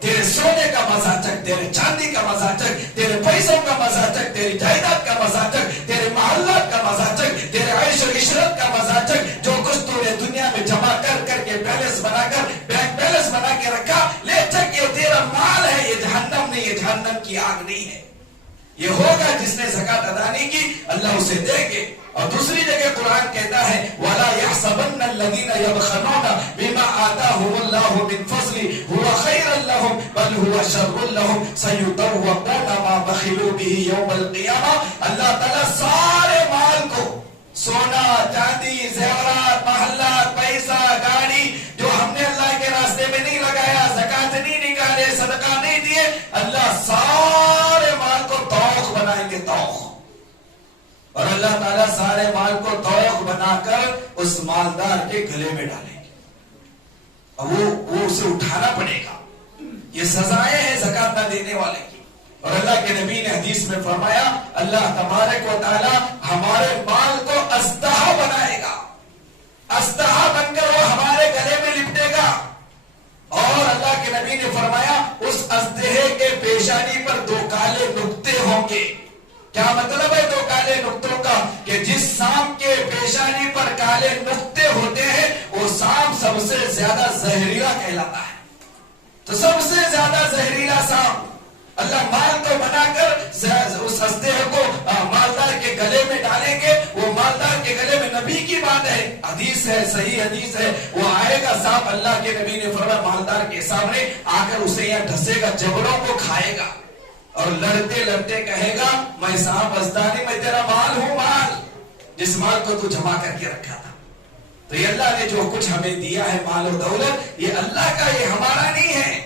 تیرے سونے کا مزہ چک, تیرے چاندی کا مزہ چک, تیرے پیسوں کا مزہ چک, تیری جائیداد کا مزہ چک, تیرے محلات کا مزہ چک, تیرے عیش و عشرت کا مزہ چک. جو کچھ تو نے دنیا میں جمع کر کے بیلنس بنا کر بینک بیلنس بنا کے رکھا, لے چک, یہ تیرا مال ہے, یہ جہنم نہیں, یہ جہنم کی آگ نہیں ہے. یہ ہوگا جس نے زکات ادا نہیں کی اللہ اسے دے گے. اور دوسری جگہ قرآن کہتا ہے وَلَا يَحْسَبَنَّ الَّذِينَ يَبْخَلُونَ بِمَا آتَاهُمُ اللَّهُ مِنْ فَضْلِهِ هُوَ خَيْرًا لَهُمْ بَلْ هُوَ شَرٌّ لَهُمْ سَيُطَوَّقُونَ مَا بَخِلُوا بِهِ يَوْمَ الْقِيَامَةِ. اللہ تعالیٰ سارے مال کو, سونا چاندی زیورات محلات پیسہ گاڑی جو ہم نے اللہ کے راستے میں نہیں لگایا, زکات نہیں نکالے, صدقہ نہیں دیے, اللہ سارے مال کو توخ بنائیں گے, توخ. اور اللہ تعالیٰ سارے مال کو توخ بنا کر اس مالدار کے گلے میں ڈالیں گے, اور وہ اسے اٹھانا پڑے گا. یہ سزائیں ہیں زکات نہ دینے والے کی. اور اللہ کے نبی نے حدیث میں فرمایا اللہ تبارک و تعالی ہمارے مال کو اسدحہ بنائے گا, اسدحہ بن کر وہ ہمارے گلے میں لپٹے گا. اور اللہ کے نبی نے فرمایا اس اسدحے کے پیشانی پر 2 کالے نقطے ہوں گے. کیا مطلب ہے 2 کالے نقطوں کا؟ کہ جس سانپ کے پیشانی پر کالے نقطے ہوتے ہیں وہ سانپ سب سے زیادہ زہریلا کہلاتا ہے. تو سب سے زیادہ زہریلا سانپ اللہ مال کو بنا کر اس اسدحے کو مالدار کے گلے میں ڈالیں گے. وہ مالدار کے گلے میں, نبی کی بات ہے, حدیث ہے, صحیح حدیث ہے, وہ آئے گا سانپ, اللہ کے نبی نے فرمایا مالدار کے سامنے آ کر اسے یہاں ڈھسے گا, جبڑوں کو کھائے گا اور لڑتے لڑتے کہے گا میں سانپ ازدانی, میں تیرا مال ہوں, مال جس مال کو تو جمع کر کے رکھا تھا. تو یہ اللہ نے جو کچھ ہمیں دیا ہے مال و دولت, یہ اللہ کا, یہ ہمارا نہیں ہے.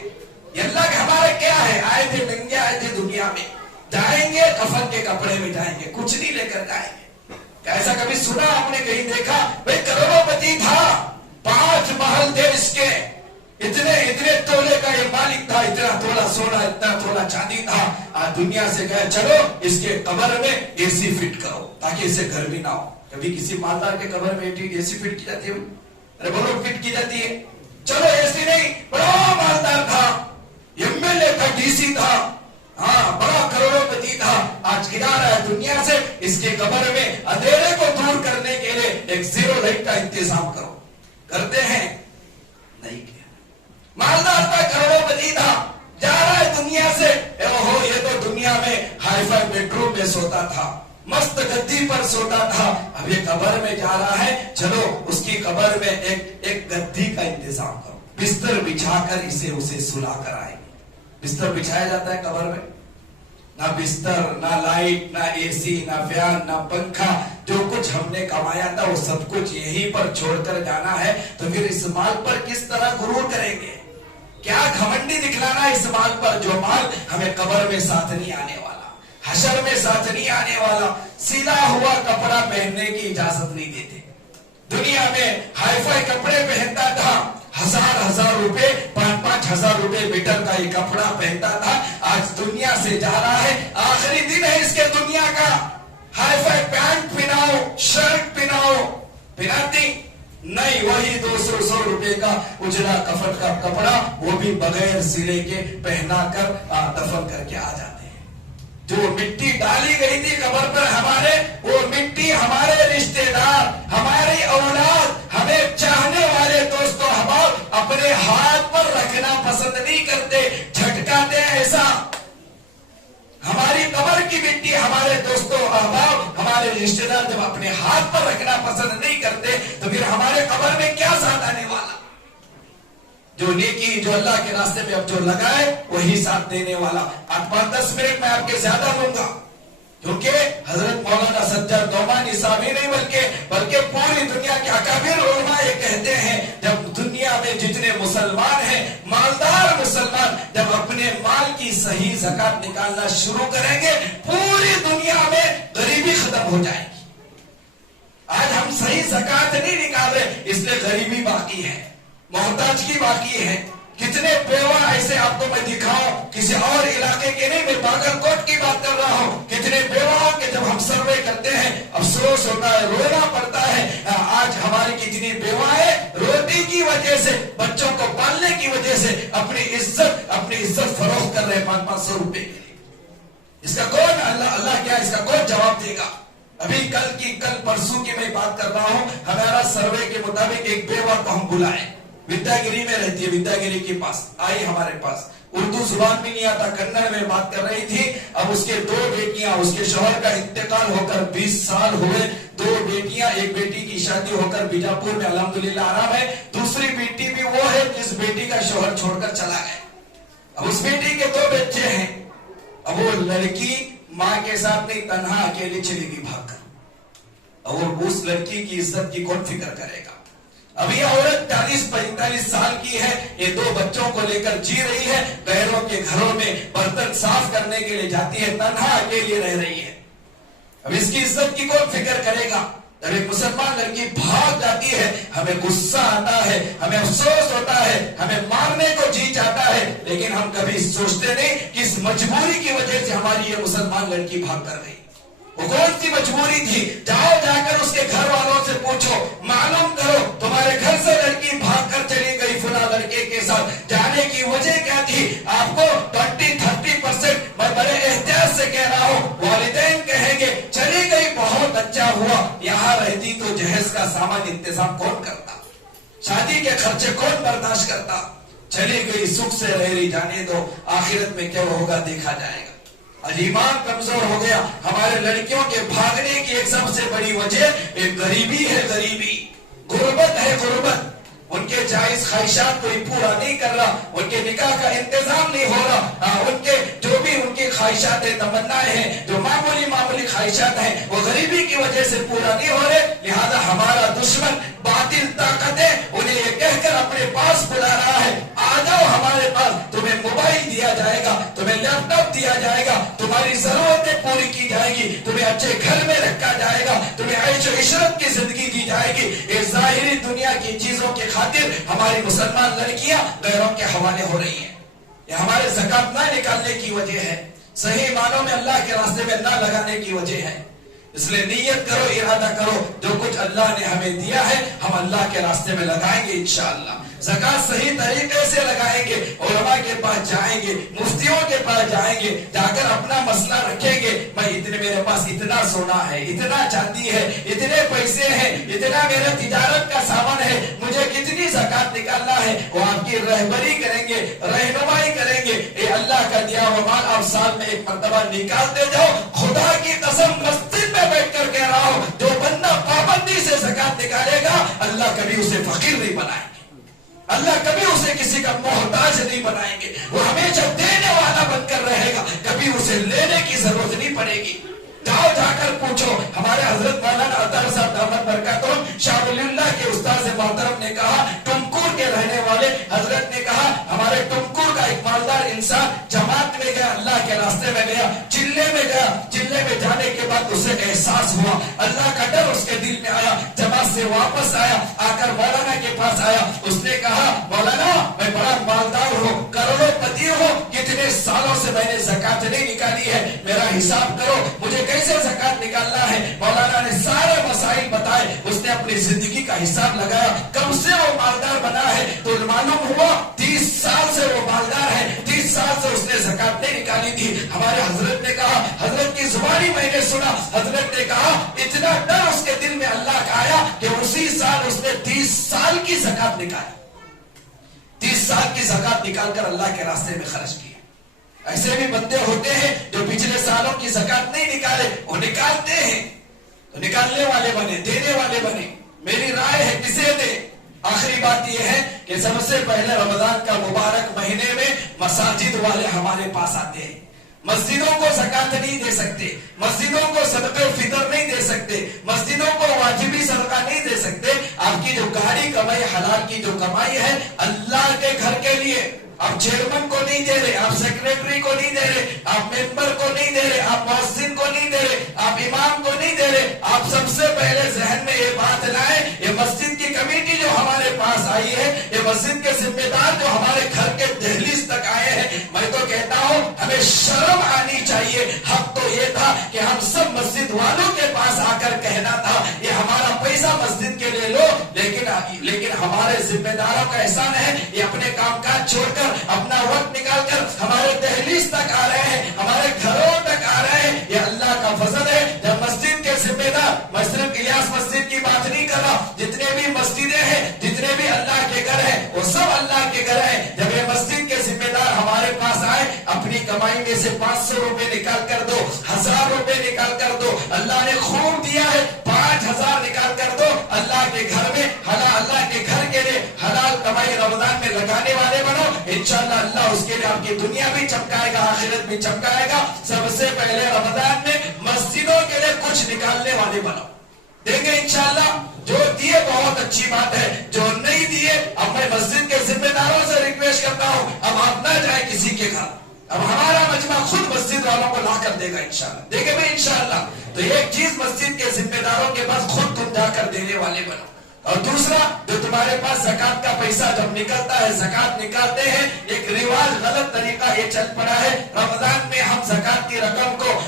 یہ اللہ کے ہمارے کیا ہے؟ آئے تھے ننگے, آئے تھے دنیا میں, جائیں گے کفن کے کپڑے میں جائیں گے, کچھ نہیں لے کر جائیں گے. ایسا کبھی سنا آپ نے کہیں دیکھا؟ بھئی کروڑوں پتی تھا, 5 محل تھے اس کے, اتنے تولے کا یہ مالک تھا, اتنا تولا سونا, اتنا تولا چاندی تھا. آج دنیا سے کہے چلو اس کے قبر میں اے سی فٹ کرو تاکہ اسے گرمی نہ ہو. کبھی کسی مالدار کے قبر میں اے سی فٹ کی جاتی ہے؟ ارے بولو فٹ کی جاتی ہے. چلو اے سی نہیں, بڑا مالدار تھا, ایم ایل اے تھا, ڈی سی تھا, ہاں بڑا کروڑوں پتی تھا, آج گرا رہا ہے دنیا سے, اس کے قبر میں اندھیرے کو دور کرنے کے لیے ایک 0 لائٹ کا انتظام کرو. کرتے ہیں نہیں کیا. مالدار تھا, کروڑوں پتی تھا, جا رہا ہے دنیا سے, یہ تو دنیا میں ہائی فائی بیڈ روم میں سوتا تھا, مست گدی پر سوتا تھا, اب یہ قبر میں جا رہا ہے, چلو اس کی قبر میں ایک گدی کا انتظام کرو, بستر بچھا کر اسے سلا کر آئے. بستر بچھایا جاتا ہے قبر میں, نہ بستر، نہ لائٹ، نہ اے سی، نہ فین، نہ پنکھا، جو کچھ ہم نے کمایا تھا وہ سب کچھ یہیں پر چھوڑ کر جانا ہے، تو پھر اس مال پر کس طرح غرور کریں گے؟ کیا گھمنڈی دکھلانا اس مال پر، جو مال ہمیں قبر میں ساتھ نہیں آنے والا، حشر میں ساتھ نہیں آنے والا۔ سیدھا ہوا کپڑا پہننے کی اجازت نہیں دیتے۔ دنیا میں ہائی فائی کپڑے پہنتا تھا، ہزار روپے، 5,000 روپے میٹر کا یہ کپڑا پہنتا تھا، آج دنیا سے جا رہا ہے، آخری دن ہے اس کے دنیا کا، ہائی فائی پینٹ پہناؤ، شرٹ پہناؤ، پہناتی نہیں، وہی 200 روپے کا اجلا کفن کا کپڑا، وہ بھی بغیر سلے کے پہنا کر دفن کر کے آ جاتے ہیں۔ جو مٹی ڈالی گئی تھی قبر پر ہمارے، وہ مٹی ہمارے رشتہ دار، ہماری اولاد، ہمیں چاہنے والے دوستوں احباب اپنے ہاتھ پر رکھنا پسند نہیں کرتے، جھٹکاتے ہیں ایسا۔ ہماری قبر کی مٹی ہمارے دوستوں احباب، ہمارے رشتہ دار جب اپنے ہاتھ پر رکھنا پسند نہیں کرتے تو پھر ہمارے قبر میں کیا ساتھ آنے والا؟ جو نیکی، جو اللہ کے راستے میں اب جو لگائے وہی ساتھ دینے والا۔ 8-10 منٹ میں آپ کے زیادہ لوں گا، کیونکہ حضرت مولانا سجاد نعمانی صاحب ہی نہیں بلکہ پوری دنیا کے اکابر علماء یہ کہتے ہیں، جب دنیا میں جتنے مسلمان ہیں، مالدار مسلمان، جب اپنے مال کی صحیح زکات نکالنا شروع کریں گے، پوری دنیا میں غریبی ختم ہو جائے گی۔ آج ہم صحیح زکات نہیں نکال رہے، اس لیے غریبی باقی ہے، محتاجگی باقی ہے۔ کتنے بیوہ ایسے آپ کو میں دکھاؤں، کسی اور علاقے کے نہیں، میں باگل کوٹ کی بات کر رہا ہوں، کتنے بیوہ کہ جب ہم سروے کرتے ہیں افسوس ہوتا ہے، رونا پڑتا ہے۔ آج ہماری کتنی بیوہ ہے، روٹی کی وجہ سے، بچوں کو پالنے کی وجہ سے اپنی عزت فروخت کر رہے 500 روپے کے لیے۔ اس کا کون اللہ کیا اس کا کون جواب دے گا؟ ابھی کل پرسوں کی میں بات کر رہا ہوں، ہمارا سروے کے مطابق ایک بیوہ کو ہم بلائے، ودیا گری میں رہتی ہے، ودیا گری کے پاس آئی ہمارے پاس، اردو زبان بھی نہیں آتا، کنڑ میں بات کر رہی تھی۔ اب اس کے 2 بیٹیاں، اس کے شوہر کا انتقال ہو کر 20 سال ہوئے، 2 بیٹیاں، ایک بیٹی کی شادی ہو کر بیجاپور میں الحمدللہ آرام ہے، دوسری بیٹی بھی وہ ہے جس بیٹی کا شوہر چھوڑ کر چلا گیا۔ اب اس بیٹی کے 2 بچے ہیں، اب وہ لڑکی ماں کے ساتھ نہیں، تنہا اکیلی چلی گئی بھاگ کر، اور اس لڑکی کی عزت کی کون فکر کرے گا؟ اب یہ عورت 40-45 سال کی ہے، یہ 2 بچوں کو لے کر جی رہی ہے، غیروں کے گھروں میں برتن صاف کرنے کے لیے جاتی ہے، تنہا اکیلی رہ رہی ہے۔ اب اس کی عزت کی کون فکر کرے گا؟ جب ایک مسلمان لڑکی بھاگ جاتی ہے، ہمیں غصہ آتا ہے، ہمیں افسوس ہوتا ہے، ہمیں مارنے کو جی چاہتا ہے، لیکن ہم کبھی سوچتے نہیں کہ اس مجبوری کی وجہ سے ہماری یہ مسلمان لڑکی بھاگ کر گئی۔ وہ کون سی مجبوری تھی؟ جاؤ جا کر اس کے گھر والوں سے پوچھو، معلوم کرو تمہارے گھر سے لڑکی بھاگ کر چلی گئی فلاں لڑکے کے ساتھ، جانے کی وجہ کیا تھی؟ آپ کو 20-30% میں بڑے احتیاط سے کہہ رہا ہوں، والدین کہیں گے چلی گئی بہت اچھا ہوا، یہاں رہتی تو جہیز کا سامان انتظام کون کرتا، شادی کے خرچے کون برداشت کرتا؟ چلی گئی، سکھ سے رہ رہی، جانے دو، آخرت میں کیا ہوگا دیکھا جائے گا۔ ایمان کمزور ہو گیا۔ ہمارے لڑکیوں کے بھاگنے کی ایک سب سے بڑی وجہ ایک غریبی ہے، غریبی، غربت ہے، غربت۔ ان کے جائز خواہشات کوئی پورا نہیں کر رہا، ان کے نکاح کا انتظام نہیں ہو رہا، ان کے جو بھی ان کی خواہشات ہیں، تمنائیں ہیں، جو معمولی خواہشات ہیں، وہ غریبی کی وجہ سے پورا نہیں ہو رہے۔ لہذا ہمارا دشمن باطل طاقتیں انہیں یہ کہہ کر اپنے پاس بلا رہا ہے، آ جاؤ ہمارے پاس، تمہیں موبائل دیا جائے گا، تمہیں لیپ ٹاپ دیا جائے گا، تمہاری ضرورتیں پوری کی جائے گی، تمہیں اچھے گھر میں رکھا جائے گا، تمہیں عیش و عشرت کی زندگی دی جائے گی۔ یہ ظاہری دنیا کی چیزوں کے خاطر ہماری مسلمان لڑکیاں غیروں کے حوالے ہو رہی ہیں۔ یہ ہمارے زکات نہ نکالنے کی وجہ ہے، صحیح معنوں میں اللہ کے راستے میں نہ لگانے کی وجہ ہے۔ اس لیے نیت کرو، ارادہ کرو، جو کچھ اللہ نے ہمیں دیا ہے ہم اللہ کے راستے میں لگائیں گے انشاءاللہ۔ زکات صحیح طریقے سے لگائیں گے، علماء کے پاس جائیں گے، مفتیوں کے پاس جائیں گے، جا کر اپنا مسئلہ رکھیں گے، میرے پاس اتنا سونا ہے، اتنا چاندی ہے، اتنے پیسے ہیں، اتنا میرا تجارت کا سامان ہے، مجھے کتنی زکات نکالنا ہے، وہ آپ کی رہبری کریں گے، رہنمائی کریں گے۔ اے اللہ کا دیا ہوا مال آپ سال میں ایک مرتبہ نکالتے جاؤ۔ خدا کی قسم مسجد میں بیٹھ کر کہہ رہا ہوں، جو بندہ پابندی سے زکات نکالے گا اللہ کبھی اسے فقیر نہیں بنائے گا، اللہ کبھی اسے کسی کا محتاج نہیں بنائیں گے، وہ ہمیشہ دینے والا بن کر رہے گا، کبھی اسے لینے کی ضرورت نہیں پڑے گی۔ جاؤ جا کر پوچھو، ہمارے حضرت مولانا عطار صاحب دامت برکاتہم شاہ ولی اللہ کے استاد محترم نے کہا، ٹمکور کے رہنے والے حضرت نے کہا، ہمارے ٹمکور کا ایک مالدار انسان جماعت میں گیا، اللہ کے راستے میں گیا، چلے میں گیا، چلے میں جانے کے بعد اسے احساس ہوا، اللہ کا ڈر اس کے دل میں آیا، جماعت سے واپس آیا، آ کر مولانا کے پاس آیا، اس نے کہا مولانا میں بڑا مالدار ہوں، کروڑوں پتی ہوں، کتنے سالوں سے میں نے زکات نہیں نکالی ہے، میرا حساب کرو، مجھے کیسے زکات نکالنا ہے۔ مولانا نے سارے مسائل بتائے، اس نے اپنی زندگی کا حساب لگایا، کب سے وہ مالدار بنا ہے تو معلوم ہوا 30 سال سے وہ مالدار ہے، 30 سال سے اس نے زکات نہیں نکالی تھی۔ ہمارے حضرت نے کہا، حضرت کی زبانی میں نے سنا، حضرت نے کہا اتنا ڈر اس کے دل میں اللہ کا آیا کہ اسی سال اس نے 30 سال کی زکات نکالی، 30 سال کی زکات نکال کر اللہ کے راستے میں خرچ کیا۔ ایسے بھی بندے ہوتے ہیں جو پچھلے سالوں کی زکات نہیں نکالے، وہ نکالتے ہیں تو نکالنے والے بنے، دینے والے بنے۔ میری رائے ہے کسے دے۔ آخری بات یہ ہے کہ سب سے پہلے رمضان کا مبارک مہینے میں مساجد والے ہمارے پاس آتے ہیں، مسجدوں کو زکات نہیں دے سکتے، مسجدوں کو صدقہ فطر نہیں دے سکتے، مسجدوں کو واجبی صدقہ نہیں دے سکتے۔ آپ کی جو گاڑی کمائی، حلال کی جو کمائی ہے اللہ کے گھر کے لیے، آپ چیئرمین کو نہیں دے رہے، آپ سیکریٹری کو نہیں دے رہے، آپ ممبر کو نہیں دے رہے، آپ مؤذن کو نہیں دے رہے، آپ امام کو نہیں دے رہے۔ آپ سب سے پہلے ذہن میں یہ بات لائیں، یہ مسجد کی کمیٹی جو ہمارے پاس آئی ہے، یہ مسجد کے ذمہ دار جو ہمارے گھر کے دہلیز تک آئے ہیں، میں تو کہتا ہوں ہمیں شرم آنی چاہیے۔ حق تو یہ تھا کہ ہم سب مسجد والوں کے پاس آ کر کہنا تھا یہ ہمارا پیسہ مسجد کے لے لو، لیکن ہمارے ذمہ داروں کا احسان ہے، یہ اپنے کام کاج چھوڑ کر اپنا وقت نکال کر ہمارے دہلیز تک آ رہے ہیں، ہمارے گھروں تک آ رہے ہیں، یہ اللہ کا فضل ہے۔ جب مسجد کے ذمہ دار، میں صرف الیاس مسجد کی بات نہیں کر رہا، جتنے بھی مسجدیں ہیں، جتنے بھی اللہ کے گھر ہیں، وہ سب اللہ کے گھر ہیں۔ جب یہ مسجد کے ذمہ دار ہمارے پاس آئے، اپنی کمائی میں سے 500 روپے نکال کر دو، 1000 روپے نکال کر دو، اللہ نے خوب دیا ہے 5000 نکال کر دو، اللہ کے گھر میں اللہ کے گھر کے لیے حلال کمائی رمضان میں لگانے والے بنو، انشاءاللہ اللہ اس کے لیے آپ کی دنیا بھی چمکائے گا، آخرت بھی چمکائے گا۔ سب سے پہلے رمضان میں مسجدوں کے لیے کچھ نکالنے والے بنو، دیں گے انشاءاللہ۔ جو دیے بہت اچھی بات ہے، جو نہیں دیے اب میں مسجد کے ذمہ داروں سے ریکویسٹ کرتا ہوں، اب آپ نہ جائیں کسی کے گھر، اب ہمارا مجمع خود مسجد والوں کو لا کر دے گا انشاءاللہ، دے گے بھائی انشاءاللہ۔ تو ایک چیز مسجد کے ذمہ داروں کے پاس خود تم جا کر دینے والے بنو۔ اور دوسرا، جو تمہارے پاس زکات کا پیسہ جب نکلتا ہے، زکات نکالتے ہیں، ایک رواج غلط طریقہ یہ چل پڑا ہے، رمضان میں ہم زکات کی رقم کو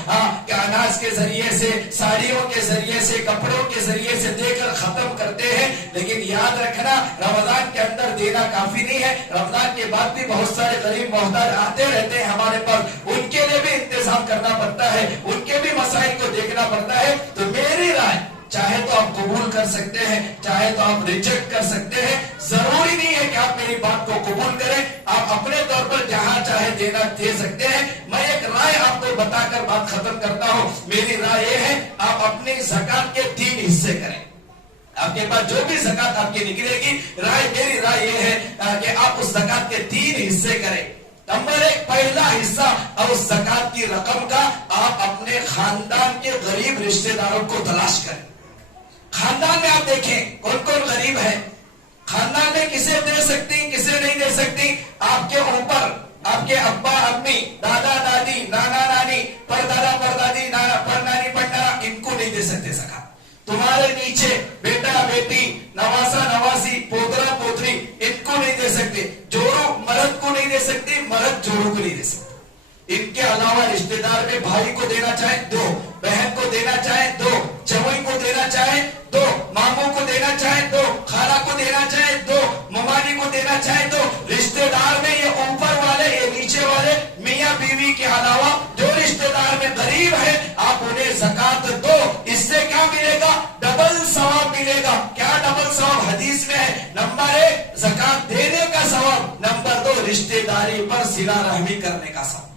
اناج کے ذریعے سے، ساڑیوں کے ذریعے سے، کپڑوں کے ذریعے سے دے کر ختم کرتے ہیں، لیکن یاد رکھنا رمضان کے اندر دینا کافی نہیں ہے، رمضان کے بعد بھی بہت سارے غریب محتاج آتے رہتے ہیں ہمارے پاس، ان کے لیے بھی انتظام کرنا پڑتا ہے، ان کے بھی مسائل کو دیکھنا پڑتا ہے۔ تو میری رائے، چاہے تو آپ قبول کر سکتے ہیں، چاہے تو آپ ریجیکٹ کر سکتے ہیں، ضروری نہیں ہے کہ آپ میری بات کو قبول کریں، آپ اپنے طور پر جہاں چاہے دینا دے سکتے ہیں۔ میں ایک رائے آپ کو بتا کر بات ختم کرتا ہوں، میری رائے یہ ہے آپ اپنی زکات کے 3 حصے کریں۔ آپ کے پاس جو بھی زکات آپ کی نکلے گی، میری رائے یہ ہے کہ آپ اس زکات کے 3 حصے کریں۔ نمبر 1، پہلا حصہ اور اس زکات کی رقم کا آپ اپنے خاندان کے غریب رشتہ داروں کو تلاش کریں۔ خاندان میں آپ دیکھیں کون کون غریب ہے، خاندان میں کسے دے سکتی، کسے نہیں دے سکتی، آپ کے اوپر آپ کے ابا امی، دادا دادی، نانا نانی، پردادا پردادی، نانا پرنانی پڑنانا، ان کو نہیں دے سکتے زکات۔ تمہارے نیچے بیٹا بیٹی، نواسا نواسی، پوترا پوتری، ان کو نہیں دے سکتے۔ جوڑوں مرد کو نہیں دے سکتے، مرد جوڑوں کو نہیں دے سکتے۔ ان کے علاوہ رشتہ دار میں بھائی کو دینا چاہیں دو، بہن کو دینا چاہیں دو، جوئی کو دینا چاہیں دو، ماموں کو دینا چاہیں دو، خالہ کو دینا چاہیں دو، ممانی کو دینا چاہیں دو۔ رشتہ دار میں یہ اوپر والے، یہ نیچے والے، میاں بیوی کے علاوہ جو رشتہ دار میں غریب ہے، آپ انہیں زکات دو۔ اس سے کیا ملے گا؟ ڈبل ثواب ملے گا۔ کیا ڈبل ثواب؟ حدیث میں ہے، نمبر 1 زکات دینے کا ثواب، نمبر 2 رشتہ داری پر صلہ رحمی کرنے کا ثواب،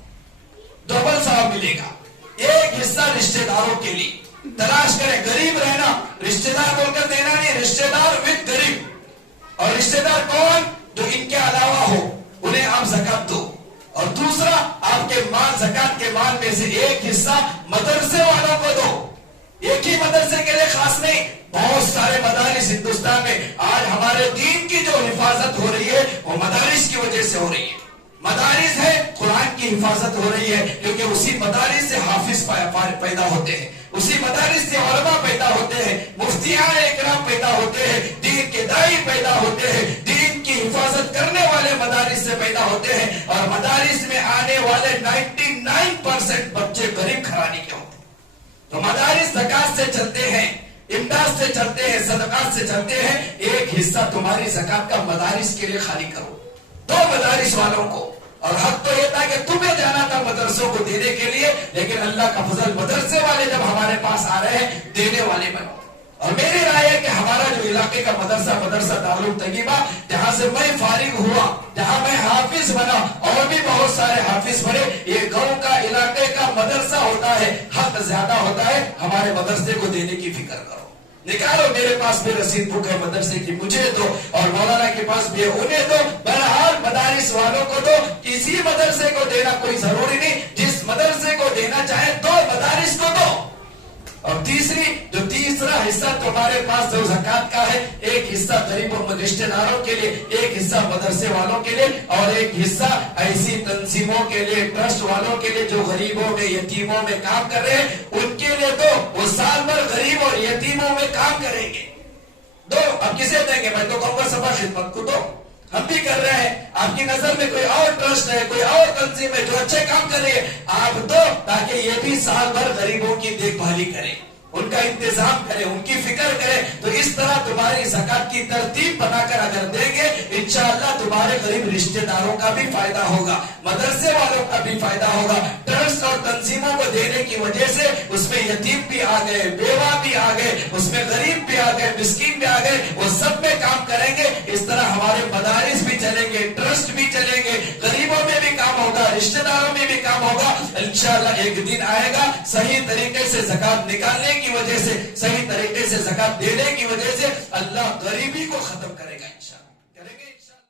ڈبل ثواب ملے گا۔ ایک حصہ رشتہ داروں کے لیے تلاش کریں، غریب رہنا، رشتہ دار بول کر دینا نہیں، رشتہ دار وتھ غریب۔ اور رشتہ دار کون؟ جو ان کے علاوہ ہو انہیں آپ زکات دو، اور دوسرا آپ کے مال زکات کے مال میں سے ایک حصہ مدرسے والوں کو دو. ایک ہی مدرسے کے لیے خاص نہیں، بہت سارے مدارس ہندوستان میں آج ہمارے دین کی جو حفاظت ہو رہی ہے وہ مدارس کی وجہ سے ہو رہی ہے. مدارس ہے قرآن کی حفاظت ہو رہی ہے کیونکہ اسی مدارس سے حافظ پیدا ہوتے ہیں، اسی مدارس سے علماء پیدا ہوتے ہیں، مفتیان اکرام پیدا ہوتے ہیں، دین کے داعی پیدا ہوتے ہیں، دین کی حفاظت کرنے والے مدارس سے پیدا ہوتے ہیں. اور مدارس میں آنے والے 99% بچے غریب گھرانے کے ہوتے ہیں. تو مدارس زکات سے چلتے ہیں، امداد سے چلتے ہیں، صدقات سے چلتے ہیں. ایک حصہ تمہاری زکات کا مدارس کے لیے خالی کرو، دو مدارس والوں کو. اور حق تو یہ تھا کہ تمہیں جانا تھا مدرسوں کو دینے کے لیے، لیکن اللہ کا فضل مدرسے والے جب ہمارے پاس آ رہے ہیں دینے والے بنو. اور میری رائے ہے کہ ہمارا جو علاقے کا مدرسہ دارالعلوم طیبہ، جہاں سے میں فارغ ہوا، جہاں میں حافظ بنا اور بھی بہت سارے حافظ بنے، یہ گاؤں کا علاقے کا مدرسہ ہوتا ہے، حق زیادہ ہوتا ہے. ہمارے مدرسے کو دینے کی فکر کرو. نکالو، میرے پاس بھی رسید بک ہے مدرسے کی، مجھے دو، اور مولانا کے پاس بھی ہے انہیں دو. بہرحال مدارس والوں کو دو، کسی مدرسے کو دینا کوئی ضروری نہیں، جس مدرسے کو دینا چاہے دو مدارس کو دو. اور تیسرا حصہ تمہارے پاس جو زکات کا ہے، ایک حصہ غریبوں رشتہ داروں کے لیے، ایک حصہ مدرسے والوں کے لیے، اور ایک حصہ ایسی تنظیموں کے لیے، ٹرسٹ والوں کے لیے جو غریبوں میں یتیموں میں کام کر رہے ہیں ان کے لیے دو. وہ سال بھر غریب اور یتیموں میں کام کریں گے. دو. اب کسے دیں گے؟ میں تو کہوں گا سبا خدمت کو دو. ہم بھی کر رہے ہیں. آپ کی نظر میں کوئی اور ٹرسٹ ہے، کوئی اور تنظیم ہے جو اچھے کام کر رہی ہے، آپ دو، تاکہ یہ بھی سال بھر غریبوں کی دیکھ بھالی کرے، ان کا انتظام کرے، ان کی فکر کرے. تو اس طرح تمہاری زکات کی ترتیب بنا کر اگر دیں گے انشاءاللہ تمہارے غریب رشتہ داروں کا بھی فائدہ ہوگا، مدرسے والوں کا بھی فائدہ ہوگا. ٹرسٹ اور تنظیموں کو دینے کی وجہ سے اس میں یتیم بھی آ گئے، بیوہ بھی آ گئے، اس میں غریب بھی آ گئے، مسکین بھی آ گئے، وہ سب میں کام کریں گے. اس طرح ہمارے مدارس بھی چلیں گے، ٹرسٹ بھی چلیں گے، غریبوں میں بھی کام ہوگا، رشتہ داروں میں بھی کام ہوگا. انشاءاللہ ایک دن آئے گا صحیح طریقے سے زکات نکالنے کی وجہ سے، صحیح طریقے سے زکات دینے کی وجہ سے اللہ غریبی کو ختم کرے گا انشاءاللہ.